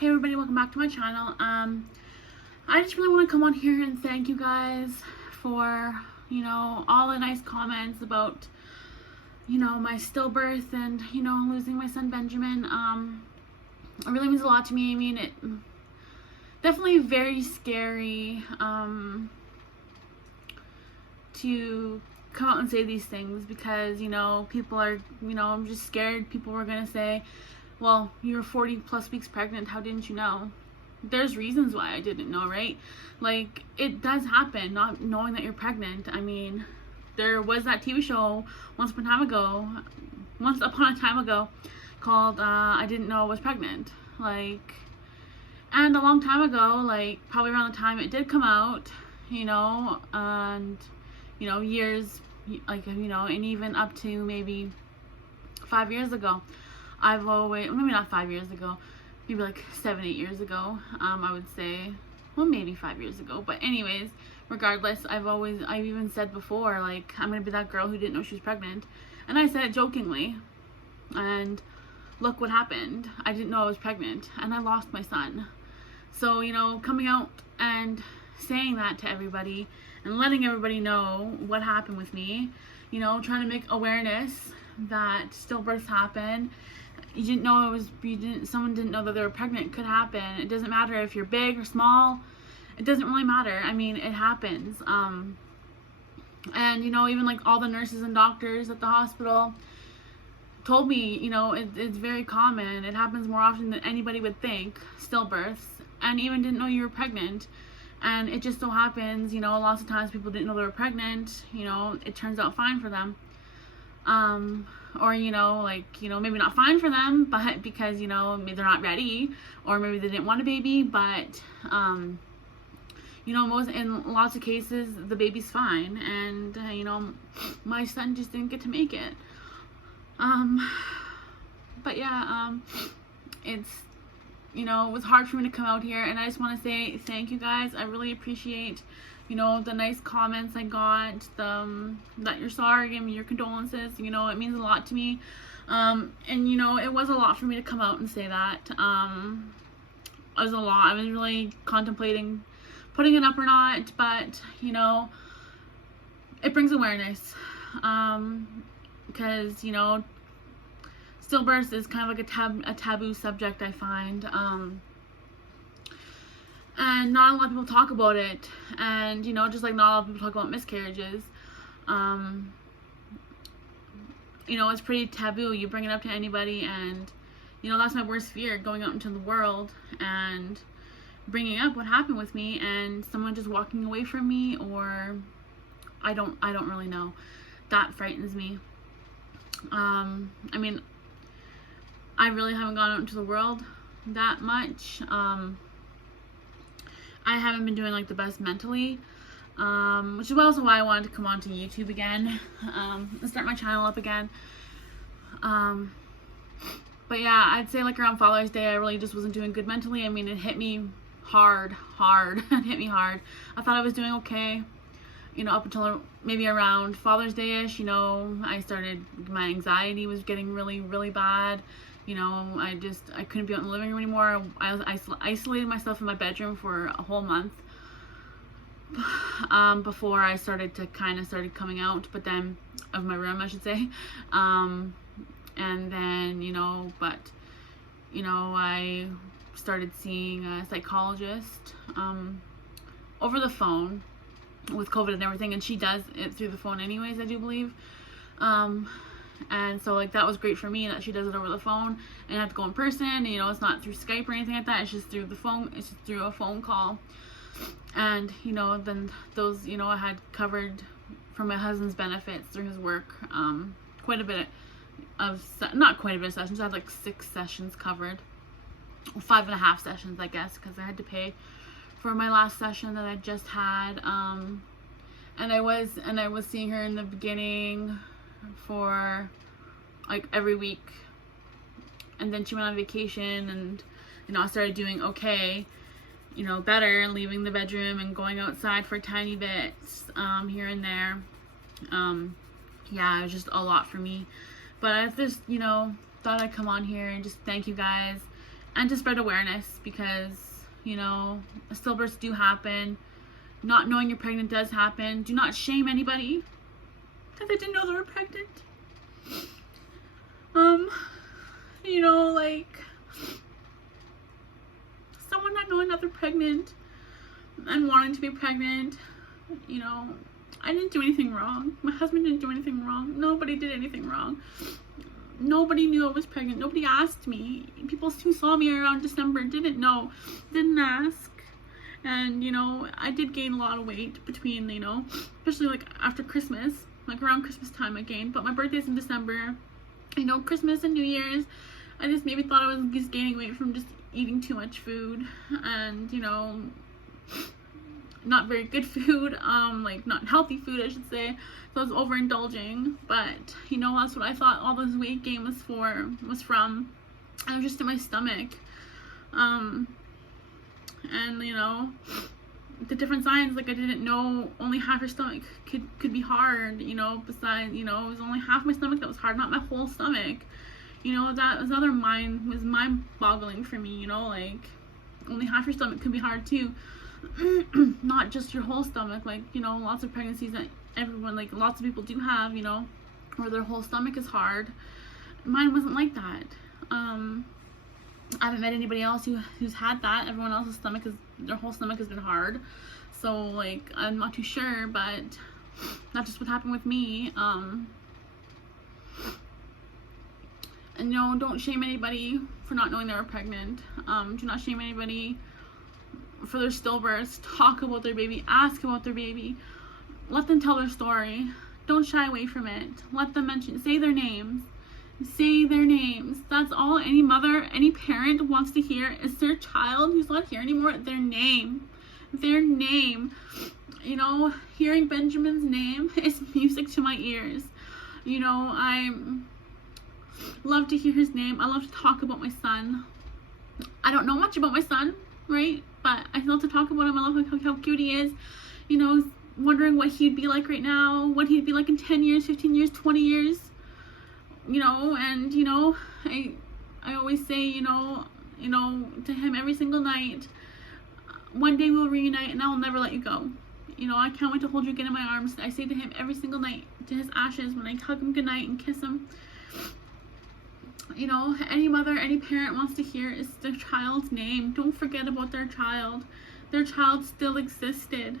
Hey everybody, welcome back to my channel. I just really want to come on here and thank you guys for, all the nice comments about, my stillbirth and, losing my son Benjamin. It really means a lot to me. I mean, it definitely very scary, to come out and say these things because, people are, I'm just scared people were going to say, well, you were 40 plus weeks pregnant, how didn't you know? There's reasons why I didn't know, right? Like, it does happen, not knowing that you're pregnant. I mean, there was that TV show once upon a time ago called I Didn't Know I Was Pregnant. Like, and a long time ago, like, probably around the time it did come out, and, years, like, and even up to maybe 5 years ago, I've always, maybe not 5 years ago, maybe like 7-8 years ago, I would say, well, maybe 5 years ago, but anyways, regardless, I've even said before, like, I'm gonna be that girl who didn't know she was pregnant, and I said it jokingly, and look what happened. I didn't know I was pregnant, and I lost my son. So, coming out and saying that to everybody, and letting everybody know what happened with me, trying to make awareness that stillbirths happen. You didn't know someone didn't know that they were pregnant. It could happen. It doesn't matter if you're big or small. It doesn't really matter. I mean, it happens. And, even like all the nurses and doctors at the hospital told me, it's very common. It happens more often than anybody would think, stillbirths, and even didn't know you were pregnant. And it just so happens, lots of times people didn't know they were pregnant. It turns out fine for them. Or, maybe not fine for them, but because, maybe they're not ready, or maybe they didn't want a baby, but, in lots of cases, the baby's fine, and, my son just didn't get to make it. But yeah, it was hard for me to come out here, and I just want to say thank you guys. I really appreciate the nice comments I got, that you're sorry, and your condolences, it means a lot to me. And it was a lot for me to come out and say that. It was a lot. I was really contemplating putting it up or not, but, it brings awareness, because, stillbirth is kind of like a taboo subject, I find, and not a lot of people talk about it, and, just like not a lot of people talk about miscarriages. It's pretty taboo. You bring it up to anybody, and, that's my worst fear, going out into the world and bringing up what happened with me, and someone just walking away from me, or I don't really know. That frightens me. I mean, I really haven't gone out into the world that much. I haven't been doing like the best mentally, which is also why I wanted to come on to YouTube again, and start my channel up again. But yeah, I'd say like around Father's Day, I really just wasn't doing good mentally. I mean, it hit me hard. It hit me hard. I thought I was doing okay, up until maybe around Father's Day-ish. I started, my anxiety was getting really, really bad. I couldn't be out in the living room anymore. I isolated myself in my bedroom for a whole month, before I started coming out, but then, of my room, I should say. And then, I started seeing a psychologist, over the phone with COVID and everything, and she does it through the phone anyways, I do believe. And so, like, that was great for me that she does it over the phone, and I have to go in person, and, it's not through Skype or anything like that, it's just through the phone, it's just through a phone call. And, then those, I had covered for my husband's benefits through his work, quite a bit of, not quite a bit of sessions, I had like 6 sessions covered, 5.5 sessions, I guess, because I had to pay for my last session that I just had, and I was seeing her in the beginning for like every week, and then she went on vacation, and I started doing okay, better, leaving the bedroom and going outside for tiny bits, here and there. Yeah, it was just a lot for me, but I just thought I'd come on here and just thank you guys, and to spread awareness, because, you know, stillbirths do happen. Not knowing you're pregnant does happen. Do not shame anybody because they didn't know they were pregnant. You know, like, someone not knowing that they're pregnant and wanting to be pregnant, you know, I didn't do anything wrong. My husband didn't do anything wrong. Nobody did anything wrong. Nobody knew I was pregnant. Nobody asked me. People who saw me around December didn't know, didn't ask. And, you know, I did gain a lot of weight between, you know, especially like after Christmas, like around Christmas time I gained. But my birthday's in December. You know, Christmas and New Year's, I just maybe thought I was just gaining weight from just eating too much food and, you know, not very good food, like not healthy food, I should say. So I was overindulging, but, you know, that's what I thought all this weight gain was from. I was just in my stomach. And, you know, the different signs, like, I didn't know only half your stomach could be hard, you know, besides, you know, it was only half my stomach that was hard, not my whole stomach. You know, that was mind-boggling for me, you know, like, only half your stomach could be hard too. Not just your whole stomach, like, you know, lots of pregnancies that everyone, like, lots of people do have, you know, where their whole stomach is hard. Mine wasn't like that. I haven't met anybody else who's had that. Everyone else's their whole stomach has been hard. So, like, I'm not too sure, but that's just what happened with me. And, you know, don't shame anybody for not knowing they were pregnant. Do not shame anybody for their stillbirths. Talk about their baby. Ask about their baby. Let them tell their story. Don't shy away from it. Let them say their names. Say their names. That's all any mother, any parent wants to hear is their child who's not here anymore, their name. Their name. You know, hearing Benjamin's name is music to my ears. You know, I love to hear his name. I love to talk about my son. I don't know much about my son, right? But I love to talk about him. I love how cute he is. You know, wondering what he'd be like right now, what he'd be like in 10 years, 15 years, 20 years. You know, and, you know, I always say, you know, to him every single night, one day we'll reunite and I will never let you go. You know, I can't wait to hold you again in my arms. I say to him every single night, to his ashes, when I hug him goodnight and kiss him. You know, any mother, any parent wants to hear is their child's name. Don't forget about their child. Their child still existed.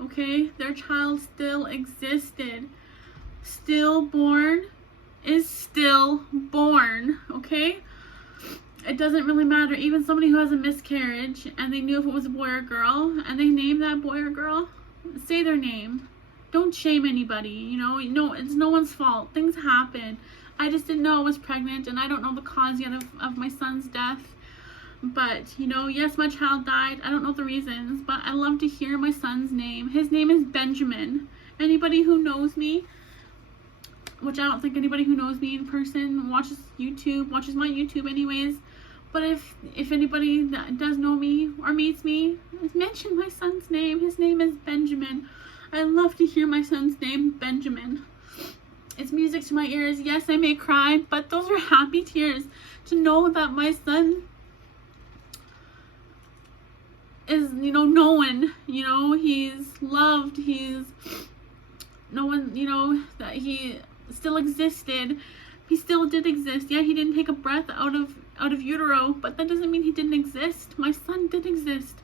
Okay? Their child still existed. Stillborn is still born. Okay? It doesn't really matter. Even somebody who has a miscarriage and they knew if it was a boy or girl and they named that boy or girl, say their name. Don't shame anybody. You know, it's no one's fault. Things happen. I just didn't know I was pregnant, and I don't know the cause yet of my son's death. But, you know, yes, my child died. I don't know the reasons, but I love to hear my son's name. His name is Benjamin. Anybody who knows me, which I don't think anybody who knows me in person watches my YouTube anyways. But if anybody that does know me or meets me, mention my son's name. His name is Benjamin. I love to hear my son's name, Benjamin. It's music to my ears. Yes, I may cry, but those are happy tears to know that my son is, you know, known. You know, he's loved. He's no one, you know, that he still existed. He still did exist. Yeah, he didn't take a breath out of utero, but that doesn't mean he didn't exist. My son did exist.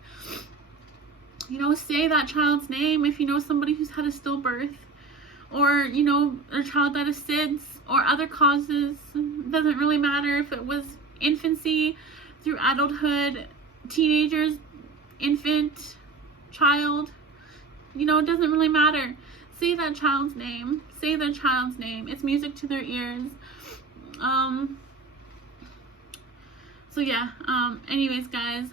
You know, say that child's name if you know somebody who's had a stillbirth. Or, you know, a child that is SIDS or other causes. It doesn't really matter if it was infancy through adulthood, teenagers, infant, child. You know, it doesn't really matter. Say that child's name. Say their child's name. It's music to their ears. So yeah, anyways, guys,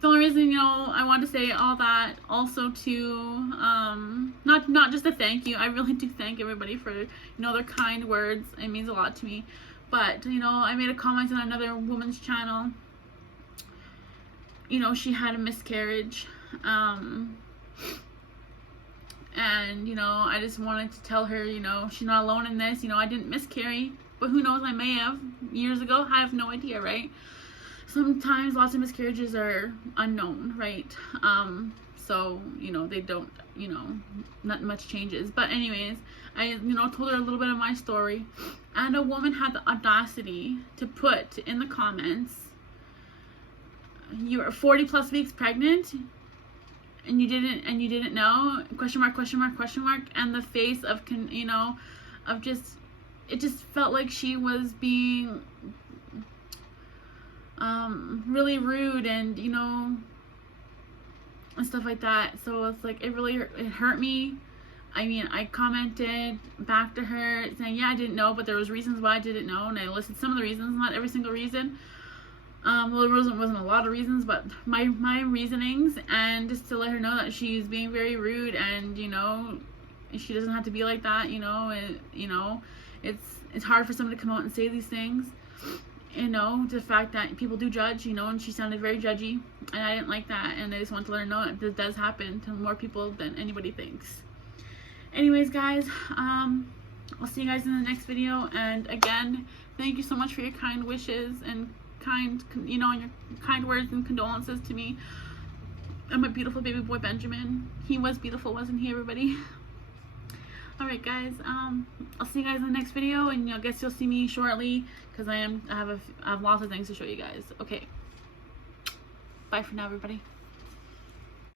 the only reason, you know, I want to say all that also to, not just a thank you. I really do thank everybody for, you know, their kind words. It means a lot to me. But, you know, I made a comment on another woman's channel. You know, she had a miscarriage. And, you know, I just wanted to tell her, you know, she's not alone in this. You know, I didn't miscarry. but who knows, I may have years ago. I have no idea, right? Sometimes lots of miscarriages are unknown, right? So, you know, they don't, you know, not much changes. But anyways, I, you know, told her a little bit of my story, and a woman had the audacity to put in the comments, you were 40 plus weeks pregnant and you didn't know, question mark, question mark, question mark. And the face of, you know, of just, it just felt like she was being really rude, and, you know, and stuff like that. So it's like, it really, it hurt me. I mean, I commented back to her saying, yeah, I didn't know, but there was reasons why I didn't know, and I listed some of the reasons, not every single reason. Well, there wasn't a lot of reasons, but my reasonings, and just to let her know that she's being very rude, and, you know, she doesn't have to be like that, you know. You know, it's hard for someone to come out and say these things, you know, the fact that people do judge, you know, and she sounded very judgy, and I didn't like that, and I just want to let her know that this does happen to more people than anybody thinks. Anyways, guys, I'll see you guys in the next video, and again, thank you so much for your kind wishes and kind, you know, your kind words and condolences to me and my beautiful baby boy Benjamin. He was beautiful, wasn't he, everybody? Alright, guys, I'll see you guys in the next video, and I guess you'll see me shortly, because I have lots of things to show you guys. Okay, bye for now, everybody.